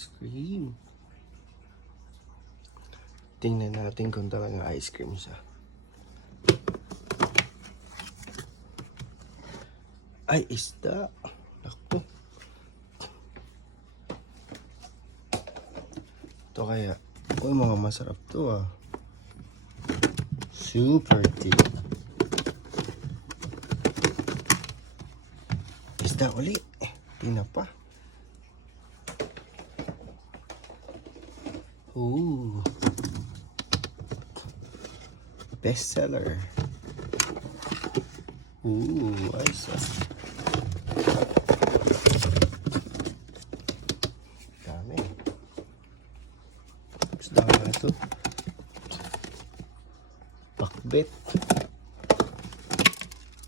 ice cream. Tingnan natin kung talagang ice cream siya. Ay, isda. Naku. Ito kaya. Uy, mga masarap to ah. Super deep. Isda uli. Tingnan pa. Ooh. Bestseller. Ooh, ayos ah.